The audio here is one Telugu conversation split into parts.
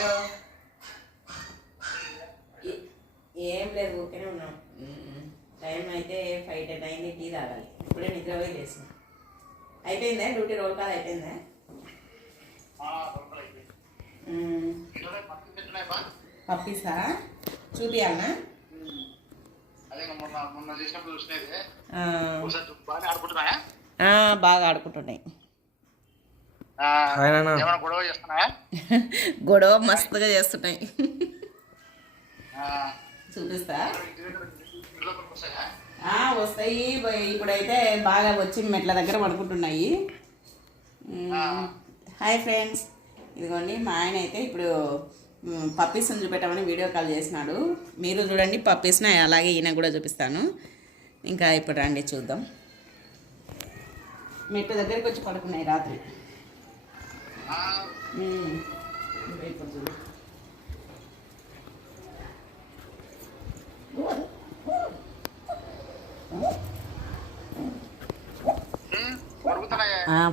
హలో. ఏ- లేదు ఊరికనే ఉన్నాం. టైం అయితే ఫైవ్ టెన్ అయింది టీ తాగాలి. ఇప్పుడే నిద్ర పోయి లేసిన అయిపోయిందా? డ్యూటీ రోల్ కాల్ అయిపోయిందా? మ్మ్. పప్పీసా? చూపియాలనా? అదే మొన్న గొడవ చేస్తున్నాయా? గొడవ మస్తుగా చేస్తున్నాయి. చూపిస్తా. వస్తాయా. ఇప్పుడైతే బాగా వచ్చి మెట్ల దగ్గర పడుకుంటున్నాయి. Hi friends. ఇదిగోండి మా ఆయన అయితే ఇప్పుడు పప్పీస్ని చూపెట్టమని వీడియో కాల్ చేసినాడు. మీరు చూడండి పప్పీస్ని అలాగే ఈయన కూడా చూపిస్తాను. ఇంకా ఇప్పుడు రండి చూద్దాం. మెట్ల దగ్గరికి వచ్చి పడుకున్నాయి రాత్రి ఆ, మ్మ్. ఇంకా ఇప్పుడు చూడు ఉమ్, మరుగుతున్నాయా ఆ,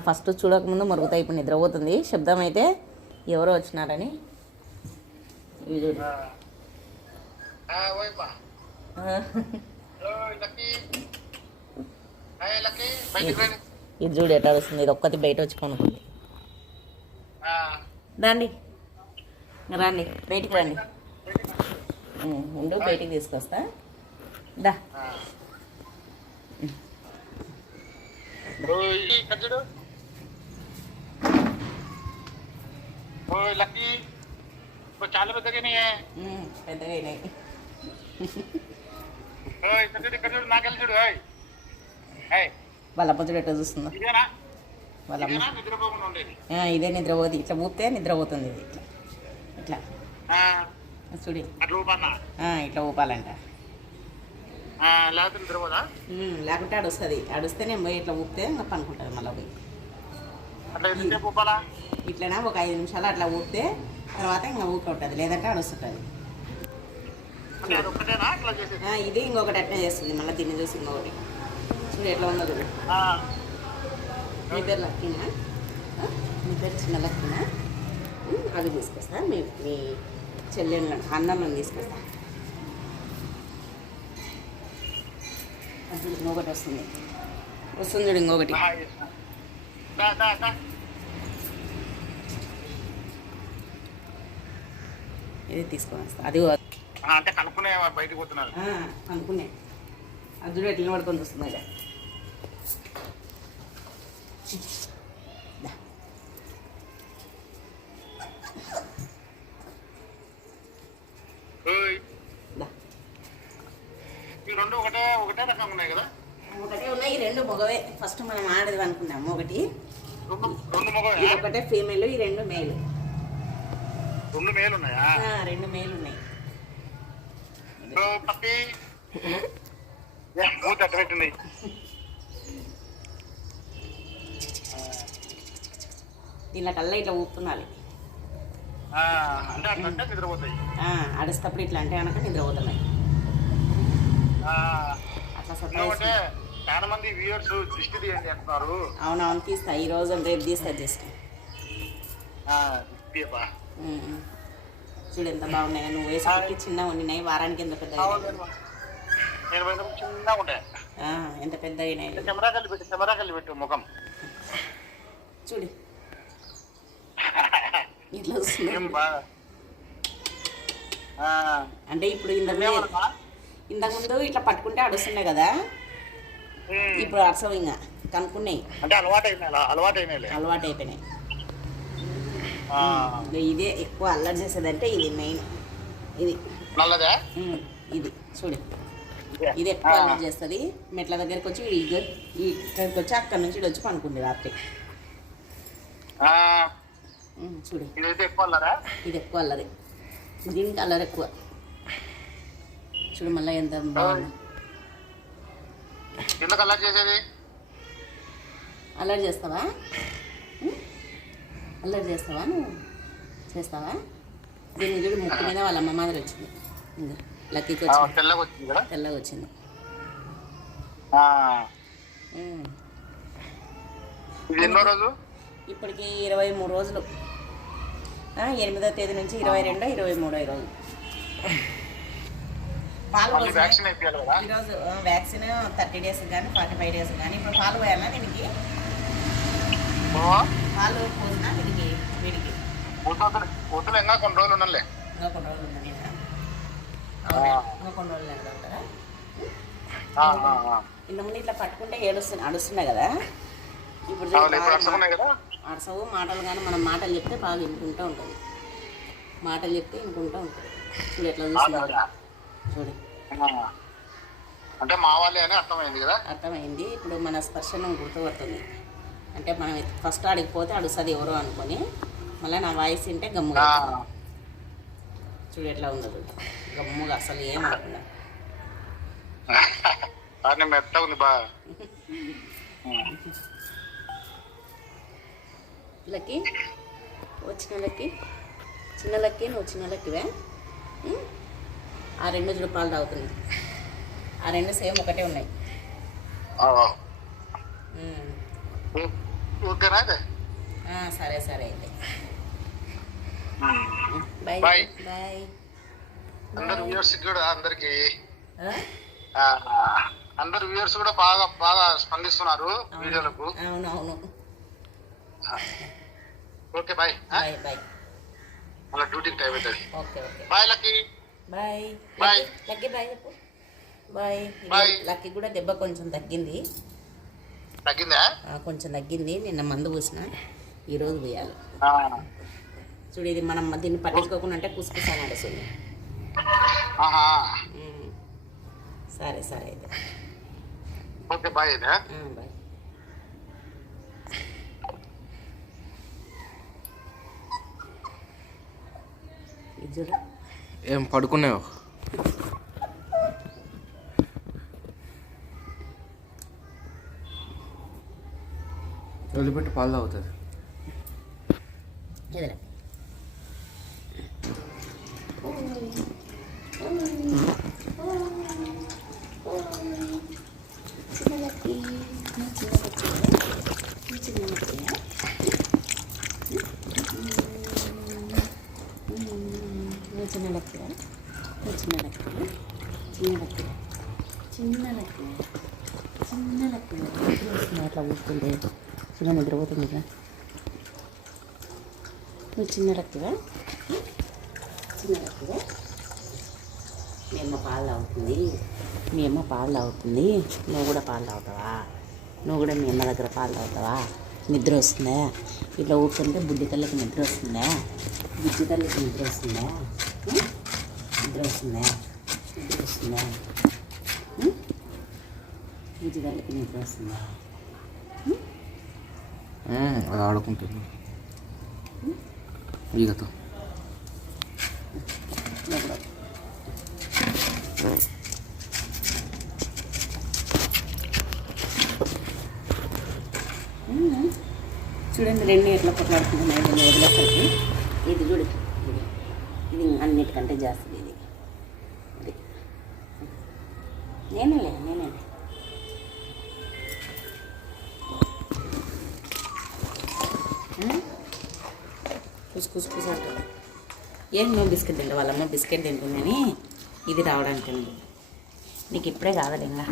ఫస్ట్ చూడకముందు మరుగుతాయి ఇప్పుడు నిద్రపోతుంది. శబ్దం అయితే ఎవరో వచ్చినారని. ఇవి చూడు. ఇది చూడు ఎట్లా వస్తుంది? ఇది ఒక్కటి బయట వచ్చి కొనుక్కుంది. రండి రండి బయటికి రండి. ఉండు బయటికి తీసుకొస్తా. దా. చాలా పెద్దగానే ఉమ్, పెద్దగా అయినాయి. ఓయ్ కజ్జుడు కజ్జుడు నాకెళ్ళి చూడు ఓయ్. హాయ్ వాళ్ళ అమ్మ చూడు ఎట్లా చూస్తుందో. వాళ్ళ అమ్మ. ఉండేది? ఇదే నిద్రపోతుంది ఇట్లా ఊపితే నిద్రపోతుంది ఇది ఇట్లా. ఇట్లా. చూడి. అట్లా ఇట్లా ఊపాలంట. లేకుంటే అడుస్తుంది. అడిస్తే నేను పోయి ఇట్లా ఊపితే ఇంకా పనుకుంటుంది మళ్ళీ పోయి. అట్లా ఇట్లనే ఒక ఐదు నిమిషాలు అట్లా ఊపితే తర్వాత ఇంకా ఊక ఉంటుంది. లేదంటే అడుస్తుంటుంది. అట్లా ఇది ఇంకొకటి అట్నే చేస్తుంది. మళ్ళీ దీన్ని చూసి ఇంకొకటి. చూడు ఎట్లా ఉందో ఆ, మీ పేరు లక్కీనా? మీ పేరు చిన్న లక్కీనా? అవి తీసుకొస్తా. మీ మీ చెల్లెళ్ళ అన్నం తీసుకొస్తా. చూడు, ఇంకొకటి వస్తుంది. వస్తుంది చూడు ఇంకొకటి. ఇది తీసుకొని వస్తా. అది ఆ, అంటే కనుక్కునే బయటకు పోతున్నారు. అనుకునే అది చూడు ఎట్లా పడుకొని వస్తుంది అదే రెండు ఒకటే ఒకటే రకంగా ఉన్నాయి కదా? ఒకటే ఉన్నాయి ఈ రెండు మగవే. ఫస్ట్ మనం ఆడదు అనుకున్నాము ఒకటి. ఇది ఒకటే ఫీమేల్ ఈ రెండు మేల్ రెండు మేలు ఉన్నాయా? రెండు మేల్ ఉన్నాయి. పప్పి ఏ, మూతి అట్ట పెట్టింది దీనిలో కల్లా ఇట్లా ఊపుతున్నాలి అడుస్తప్పుడు ఇట్లా అంటే కనుక నిద్రపోతున్నాయి అట్లా ఎందుకంటే సతాయిస్తుంది చాలా మంది వ్యూయర్స్ దృష్టి తీయండి అంటున్నారు. అవునవును తీస్తా. ఈ రోజు రేపు తీస్తా జస్ట్. చూడు ఎంత బాగున్నాయి. నువ్వు వేసుకుంటే చిన్నగా ఉన్నాయి వారానికి ఎంత పెద్ద ఉండే. ఎంత పెద్ద అయినాయి? కెమెరా కెమెరా పెట్టు ముఖం. చూడు. ఇట్లా వస్తుంది. అంటే ఇప్పుడు ఇంతకు ఏమన్నా? ఇంతకుముందు ఇట్లా పట్టుకుంటే అడుస్తుండే కదా. ఇప్పుడు అరసవు ఇంకా కనుక్కున్నాయి. అంటే అలవాటు అయినా అలవాటు అయిపోయినాయి ఇదే ఎక్కువ అల్లరి చేసేదంటే ఇది మెయిన్. ఇది. ఇది చూడు. ఇదే. ఎక్కువ అల్లరి చేస్తుంది. మెట్ల దగ్గరికి వచ్చి ఇక్కడికి వచ్చి అక్కడ నుంచి వచ్చి పనుకుంది రాత్రి. చూడు. ఇదైతే ఎక్కువ అల్లరా? ఇది ఎక్కువ అల్లరి. దీనికి అల్లరి ఎక్కువ. చూడు మళ్ళీ ఎంత బాగుంది. ఎందుకు అల్లరి చేసేది? అల్లరి చేస్తావా? అల్లరి చేస్తావా నువ్వు? చేస్తావా? దీన్ని చూడు ముక్కు మీద వాళ్ళ అమ్మ మాదిరి వచ్చింది. ఇంకా లక్కీకి వచ్చింది. తెల్లగా వచ్చింది కదా? తెల్లగా వచ్చింది. ఇది ఎన్నో రోజు? ఇప్పటికి ఇరవై మూడు రోజులు. ఎనిమిదో తేదీ నుంచి ఇరవై రెండో ఇరవై మూడో ఈరోజు పాలు మళ్ళీ పోసినాయి. వ్యాక్సిన్ అయిపోయాలి కదా ఈరోజు ఆ, వ్యాక్సిన్ థర్టీ డేస్ కానీ ఫార్టీ ఫైవ్ డేస్ కానీ ఇప్పుడు పాలు పోయాలా దీనికి ఓ, పాలు పోసినా దీనికి వీడికి పూతలు పూతలు ఇంకా కొన్ని రోజులు ఉండాలి ఇంకా కొన్ని రోజులు ఉంది నేను అవునా ఇంకా కొన్ని రోజులు ఎంత ఉంటారా ఆ, ఆ, ఆ. ఇంత ముందు ఇట్లా పట్టుకుంటే ఏడుస్తున్నా అడుస్తున్నా కదా ఇప్పుడు ఇప్పుడు అరసవు మాటలు కానీ మనం మాటలు చెప్తే బాగా వినుకుంటూ ఉంటుంది మాటలు చెప్తే వినుకుంటూ ఉంటుంది చూడు ఎట్లా చూస్తున్నాడు చూడు. అంటే మా వాళ్ళే అని అర్థమైంది కదా? అర్థమైంది. ఇప్పుడు మన స్పర్శను గుర్తుపడుతుంది. అంటే మనం ఫస్ట్ అడుస్తుంది ఎవరో అనుకొని మళ్ళీ నా వాయిస్ వింటే గమ్ముగా. చూడు ఎట్లా ఉందో చూడు. గమ్ముగా అసలు ఏం అనకుండా. అది మెత్తగా ఉంది బాగా లక్కి వచ్చిన లక్కి చిన్న లక్కి నువ్వు చిన్న లక్కివే? ఆ రెండు చూడు పాలు తాగుతున్నాయి ఆ రెండు సేమ్ ఒకటే ఉన్నాయి. సరే సరే అయితే. బాయ్. బాయ్ అందరు వ్యూవర్స్ కూడా అందరికి అందరు వ్యూవర్స్ కూడా బాగా బాగా స్పందిస్తున్నారు వీడియోలకు. అవును అవును ఓకే బాయ్ బాయ్ బాయ్ మళ్ళీ డ్యూటీకి టైం అవుతుంది okay okay bye Lucky bye Bye. Lucky bye చెప్పు బాయ్ Bye. లక్కీ కూడా దెబ్బ కొంచెం తగ్గింది. తగ్గిందా? కొంచెం తగ్గింది. నిన్న మందు పూసిన. ఈరోజు పోయాలి. చూడు ఇది మనం దీన్ని పట్టించుకోకుండా అంటే కుసుకుసా నడుస్తుంది. సరే సరే అయితే. ఓకే బాయ్ బాయ్ ఏం పడుకున్నావు? వదిలిపెట్టి పాలు తాగుతుంది ఇదిలే చిన్న లక్కీ చిన్న లక్కీ చిన్న లక్కీ చిన్న లక్కీ చిన్న లక్కీ అట్లా కూర్చుంటే చిన్న నిద్రపోతుంది కదా నువ్వు చిన్న రక్తివా చిన్న రక్తివా మీ అమ్మ పాలు తాగుతుంది. మీ అమ్మ పాలు తాగుతుంది. నువ్వు కూడా పాలు తాగుతావా? నువ్వు కూడా మీ అమ్మ దగ్గర పాలు తాగుతావా? నిద్ర వస్తుందా? ఇట్లా ఊరుకుంటే బుడ్డి తల్లికి నిద్ర వస్తుందా? బుజ్జి తల్లికి నిద్ర వస్తుందా? నిద్ర వస్తుందా? నిద్ర వస్తుందా? బుద్ధి తల్లికి నిద్ర వస్తుందా? అది ఆడుకుంటుంది. ఈగతో. చూడండి రెండు ఎట్లా కొట్లాడుకుంటున్నాయి రెండు వదిలేసరికి ఇది చూడు. ఇది ఇది అన్నిటికంటే జాస్తి ఇది. ఇది. నేనే కుసు కుసు కుసు అంటుంది. ఏం నువ్వు బిస్కెట్ తింటావు వాళ్ళమ్మ బిస్కెట్ తింటుందని ఇది రావడానికి నీకు ఇప్పుడే కాదు ఇంకా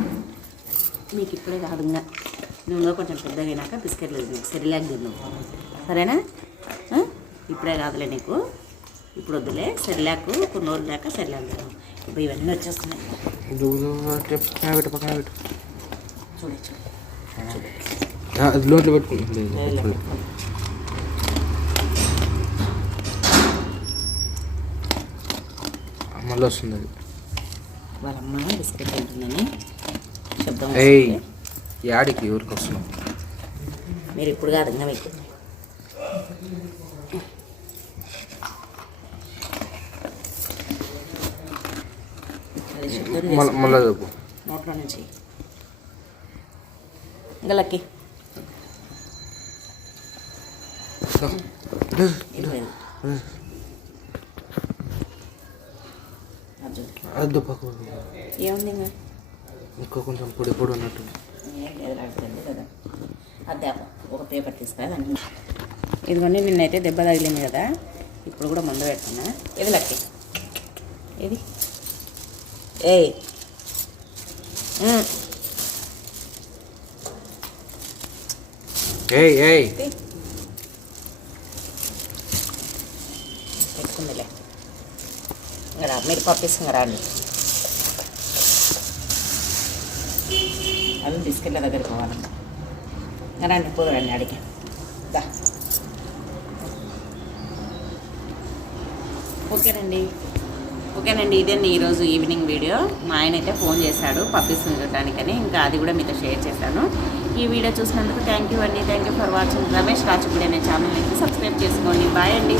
నీకు ఇప్పుడే కాదు ఇంకా నువ్వు కొంచెం పెద్దగా అయినాక బిస్కెట్లు తిను. సెరిలాక్ తిను. సరేనా? ఇప్పుడే కాదులే నీకు. ఇప్పుడు వద్దులే. సెరిలాక్ కొన్ని రోజులు దాకా సెరిలాక్ తిను. ఇప్పుడు ఇవన్నీ వచ్చేస్తున్నాయి. చూడు చూడు. లోట్లో పెట్టుకుంటుంది మళ్ళీ వస్తుంది అది. వాళ్ళమ్మ బిస్కెట్ తింటుందని శబ్దం ఏయ్ వస్తుంది. యాడికి ఊరికి వస్తున్నావు మీరు ఇప్పుడు కాదు ఇంకా మీకు. మళ్ళీ చెప్పు. నోట్లో నుంచి. ఇంకా లక్కి లేదు. అది చూడు. అద్దు పక్క ఏముంది ఇంకా? ఇంకా కొంచెం పొడి పొడి ఉన్నట్టు ఏం ఒక పేపర్ తీసుకురా దాన్ని ఇదిగోండి నిన్నైతే దెబ్బ తగిలింది కదా. ఇప్పుడు కూడా ముందు పెట్టుకున్నా ఇది లక్కి? ఇది ఉమ్. ఏయ్. ఏయ్ ఇది. పెట్టుకుందిలే ఇంకా రా, మీరు పంపిస్తుంది రండి అది బిస్కెట్ల దగ్గరికి పోవాలమ్మా ఇంకా రండి పోరండి అడిగి దా ఓకేనండి ఓకేనండి ఇదండి ఈరోజు ఈవినింగ్ వీడియో మా ఆయన అయితే ఫోన్ చేశాడు పప్పీస్ చూడటానికని. ఇంకా అది కూడా మీతో షేర్ చేశాను. ఈ వీడియో చూసినందుకు థ్యాంక్ యూ అండి thank you for watching Ramesh Rajupudi అనే ఛానల్ అయితే సబ్స్క్రైబ్ చేసుకోండి. బాయ్ అండి